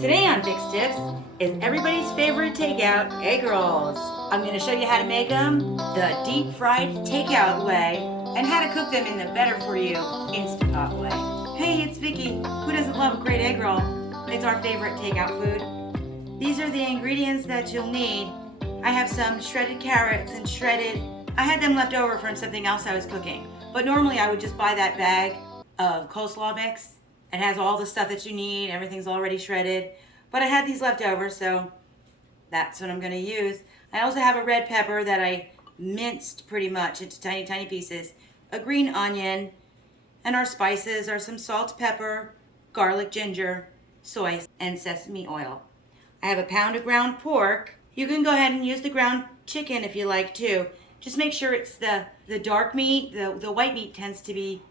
Today on Fix Tips is everybody's favorite takeout, egg rolls. I'm going to show you how to make them the deep fried takeout way and how to cook them in the better for you Instant Pot way. Hey, it's Vicky. Who doesn't love a great egg roll? It's our favorite takeout food. These are the ingredients that you'll need. I have some shredded carrots and I had them left over from something else I was cooking. But normally I would just buy that bag of coleslaw mix. It has all the stuff that you need. Everything's already shredded. But I had these left over, so that's what I'm going to use. I also have a red pepper that I minced pretty much into tiny, tiny pieces. A green onion. And our spices are some salt, pepper, garlic, ginger, soy, and sesame oil. I have a pound of ground pork. You can go ahead and use the ground chicken if you like too. Just make sure it's the dark meat. The white meat tends to be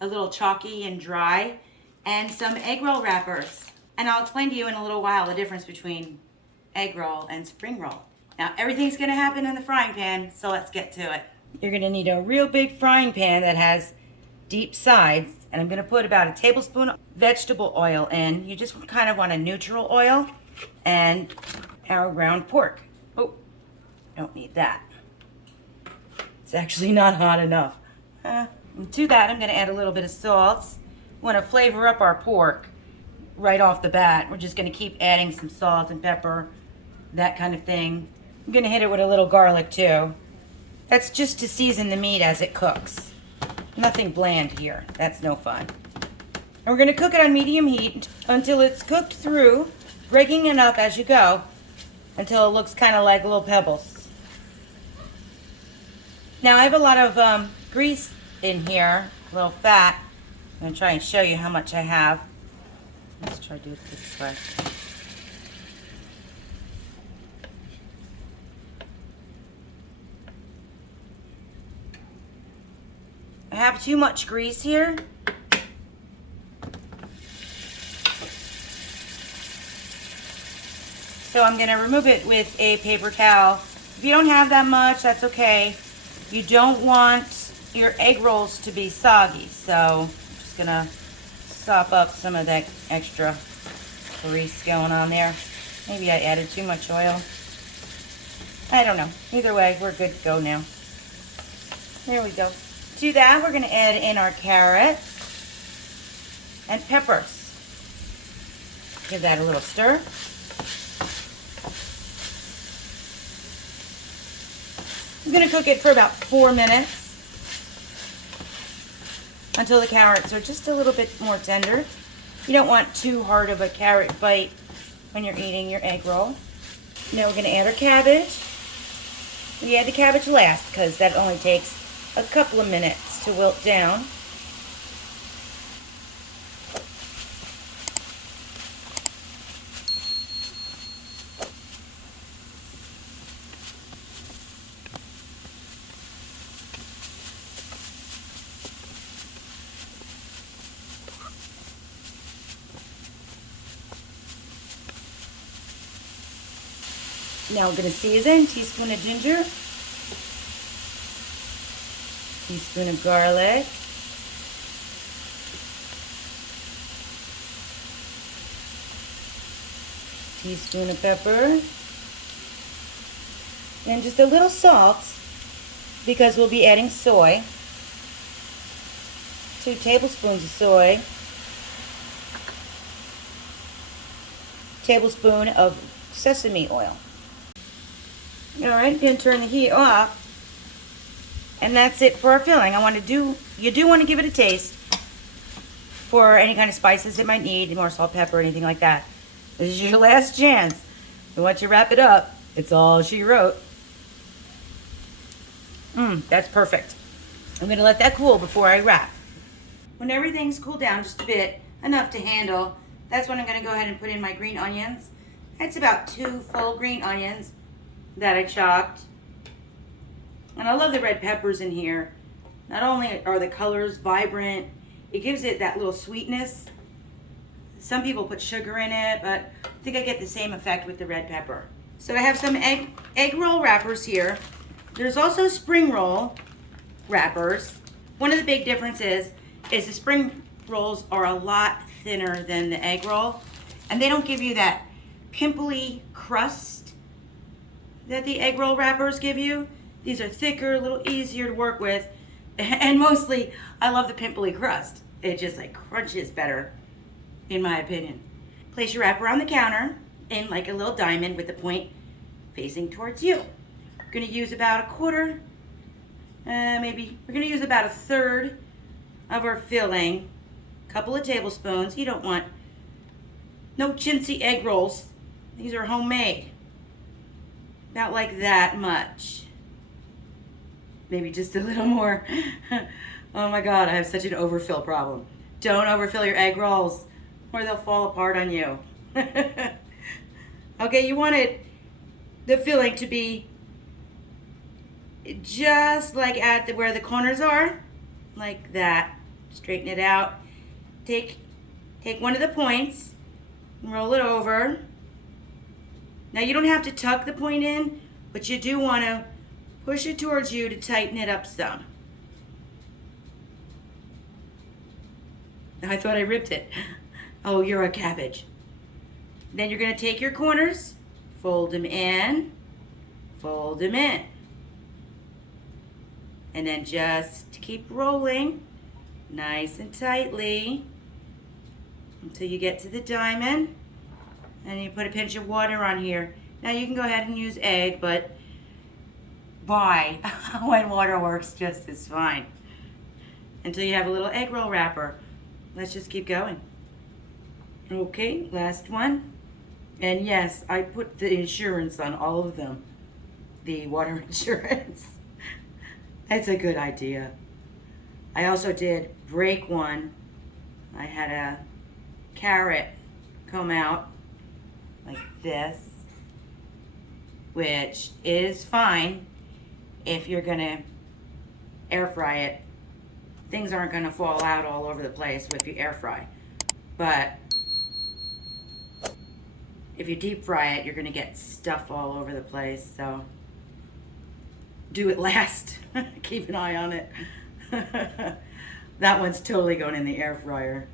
a little chalky and dry. And some egg roll wrappers. And I'll explain to you in a little while the difference between egg roll and spring roll. Now everything's going to happen in the frying pan, so let's get to it. You're going to need a real big frying pan that has deep sides, and I'm going to put about a tablespoon of vegetable oil in. You just kind of want a neutral oil, and our ground pork. Oh, don't need that. It's actually not hot enough. And to that I'm going to add a little bit of salt. We want to flavor up our pork right off the bat. We're just going to keep adding some salt and pepper, that kind of thing. I'm going to hit it with a little garlic too. That's just to season the meat as it cooks. Nothing bland here. That's no fun. And we're going to cook it on medium heat until it's cooked through, breaking it up as you go until it looks kind of like little pebbles. Now I have a lot of grease in here, a little fat. I'm going to try and show you how much I have. Let's try to do it this way. I have too much grease here. So I'm going to remove it with a paper towel. If you don't have that much, that's okay. You don't want your egg rolls to be soggy, so gonna sop up some of that extra grease going on there. Maybe I added too much oil. I don't know. Either way, we're good to go now. There we go. To that, we're gonna add in our carrots and peppers. Give that a little stir. I'm gonna cook it for about 4 minutes. Until the carrots are just a little bit more tender. You don't want too hard of a carrot bite when you're eating your egg roll. Now we're going to add our cabbage. We add the cabbage last because that only takes a couple of minutes to wilt down. Now we're going to season, teaspoon of ginger, teaspoon of garlic, teaspoon of pepper, and just a little salt because we'll be adding soy, 2 tablespoons of soy, tablespoon of sesame oil. Alright, I'm going to turn the heat off. And that's it for our filling. You do want to give it a taste for any kind of spices it might need, more salt, pepper, anything like that. This is your last chance. And once you wrap it up, it's all she wrote. That's perfect. I'm going to let that cool before I wrap. When everything's cooled down just a bit, enough to handle, that's when I'm going to go ahead and put in my green onions. That's about 2 full green onions that I chopped. And I love the red peppers in here. Not only are the colors vibrant, it gives it that little sweetness. Some people put sugar in it, but I think I get the same effect with the red pepper. So I have some egg roll wrappers here. There's also spring roll wrappers. One of the big differences is the spring rolls are a lot thinner than the egg roll. And they don't give you that pimply crust that the egg roll wrappers give you. These are thicker, a little easier to work with. And mostly, I love the pimply crust. It just like crunches better, in my opinion. Place your wrapper on the counter in like a little diamond with the point facing towards you. We're gonna use about a quarter, maybe, we're gonna use about a third of our filling. A couple of tablespoons. You don't want no chintzy egg rolls. These are homemade. Not like that much. Maybe just a little more. Oh my God, I have such an overfill problem. Don't overfill your egg rolls or they'll fall apart on you. Okay, you want the filling to be just like at where the corners are, like that. Straighten it out. Take one of the points and roll it over. Now you don't have to tuck the point in, but you do want to push it towards you to tighten it up some. I thought I ripped it. Oh, you're a cabbage. Then you're going to take your corners, fold them in, and then just keep rolling nice and tightly until you get to the diamond. And you put a pinch of water on here. Now you can go ahead and use egg, but buy when water works just as fine. Until you have a little egg roll wrapper. Let's just keep going. Okay, last one. And yes, I put the insurance on all of them. The water insurance. That's a good idea. I also did break one. I had a carrot come out like this, which is fine if you're gonna air fry it. Things aren't gonna fall out all over the place if you air fry. But if you deep fry it, you're gonna get stuff all over the place, so do it last. Keep an eye on it. That one's totally going in the air fryer.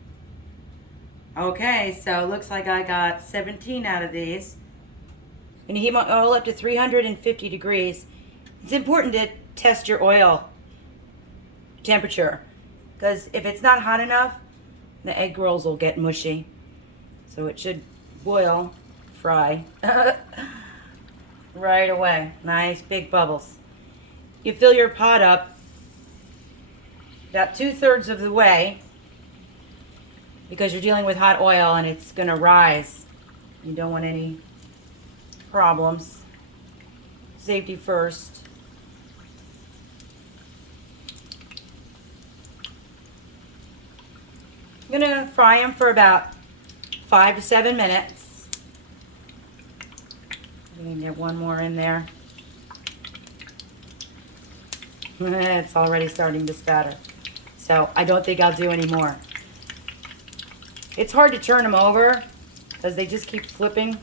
Okay, so it looks like I got 17 out of these. And you heat my oil up to 350 degrees. It's important to test your oil temperature, because if it's not hot enough, the egg rolls will get mushy. So it should boil, fry, right away. Nice big bubbles. You fill your pot up about 2/3 of the way, because you're dealing with hot oil and it's gonna rise. You don't want any problems. Safety first. I'm gonna fry them for about 5 to 7 minutes. I'm gonna get one more in there. It's already starting to spatter. So I don't think I'll do any more. It's hard to turn them over because they just keep flipping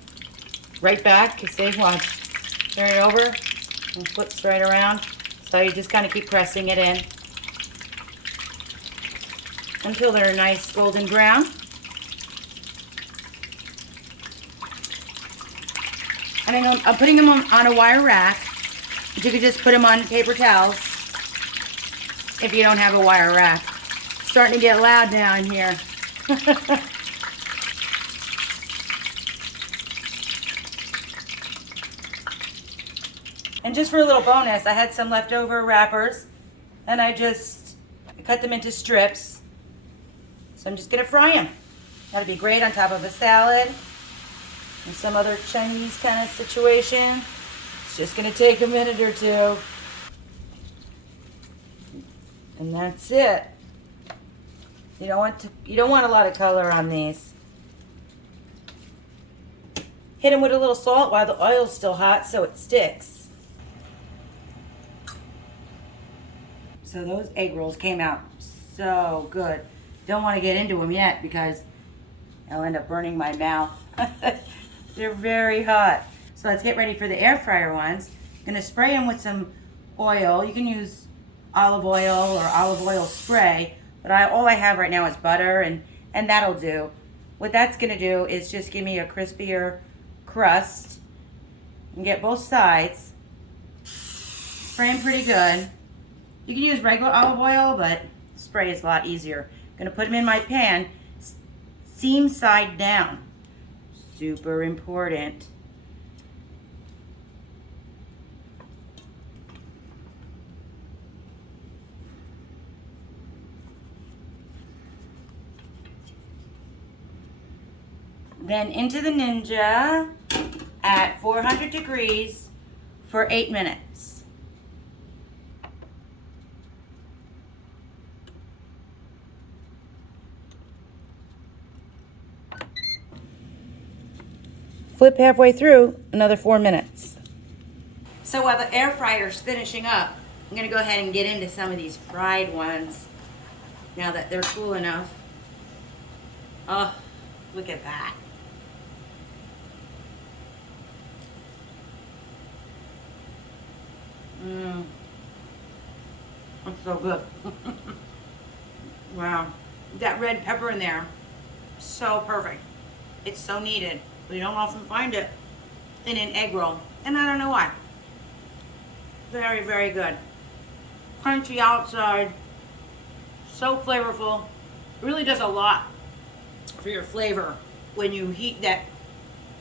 right back. You see, watch. Turn it over and flips right around. So you just kind of keep pressing it in until they're nice golden brown. And I'm putting them on a wire rack. But you could just put them on paper towels if you don't have a wire rack. It's starting to get loud now in here. And just for a little bonus, I had some leftover wrappers and I cut them into strips. So I'm just gonna fry them. That'd be great on top of a salad or some other Chinese kind of situation. It's just gonna take a minute or two. And that's it. You don't want a lot of color on these. Hit them with a little salt while the oil's still hot so it sticks. So those egg rolls came out so good. Don't want to get into them yet because I'll end up burning my mouth. They're very hot. So let's get ready for the air fryer ones. I'm gonna spray them with some oil. You can use olive oil or olive oil spray, but all I have right now is butter, and that'll do. what that's gonna do is just give me a crispier crust and get both sides. Spraying pretty good. You can use regular olive oil, but spray is a lot easier. I'm gonna put them in my pan, seam side down. Super important. Then into the Ninja at 400 degrees for 8 minutes. Flip halfway through, another 4 minutes. So while the air fryer's finishing up, I'm gonna go ahead and get into some of these fried ones now that they're cool enough. Oh, look at that. That's so good. Wow. That red pepper in there, so perfect. It's so needed. We don't often find it in an egg roll, and I don't know why. Very, very good. Crunchy outside, so flavorful. It really does a lot for your flavor when you heat that,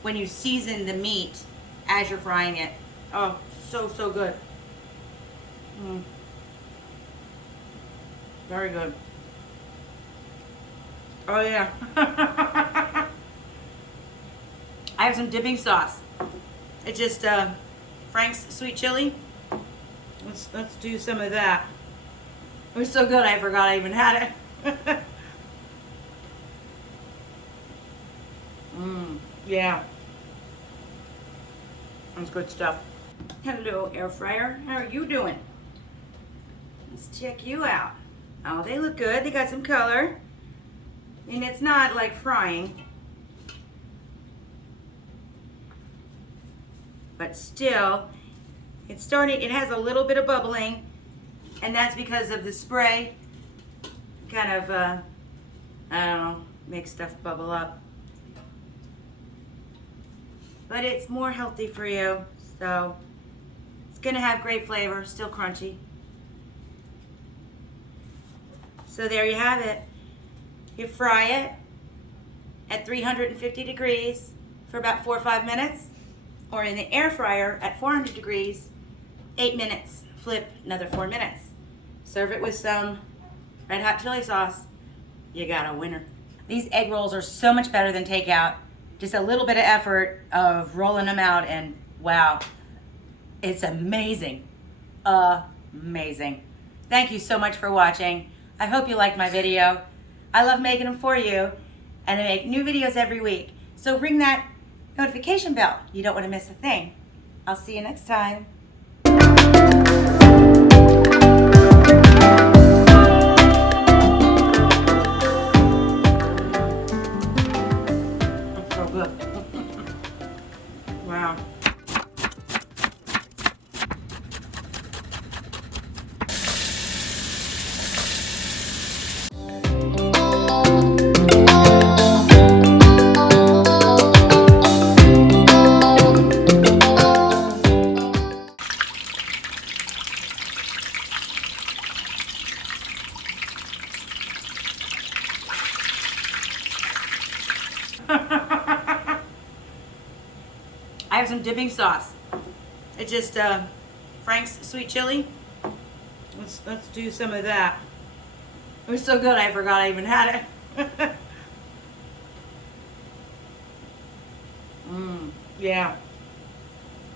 when you season the meat as you're frying it. Oh, so, so good. Very good. Oh yeah. I have some dipping sauce. It's just Frank's sweet chili. Let's do some of that. It was so good I forgot I even had it. Yeah. That's good stuff. Hello, air fryer. How are you doing? Let's check you out. Oh, they look good. They got some color. And it's not like frying. But still, it's starting, it has a little bit of bubbling. And that's because of the spray. Kind of, I don't know, makes stuff bubble up. But it's more healthy for you. So, it's gonna have great flavor, still crunchy. So there you have it. You fry it at 350 degrees for about 4 or 5 minutes, or in the air fryer at 400 degrees, 8 minutes. Flip another 4 minutes. Serve it with some red hot chili sauce. You got a winner. These egg rolls are so much better than takeout. Just a little bit of effort of rolling them out, and wow, it's amazing. Amazing. Thank you so much for watching. I hope you liked my video. I love making them for you, and I make new videos every week. So ring that notification bell. You don't want to miss a thing. I'll see you next time. That's so good. Wow. I have some dipping sauce. It's just Frank's sweet chili. Let's do some of that. It was so good I forgot I even had it. Yeah.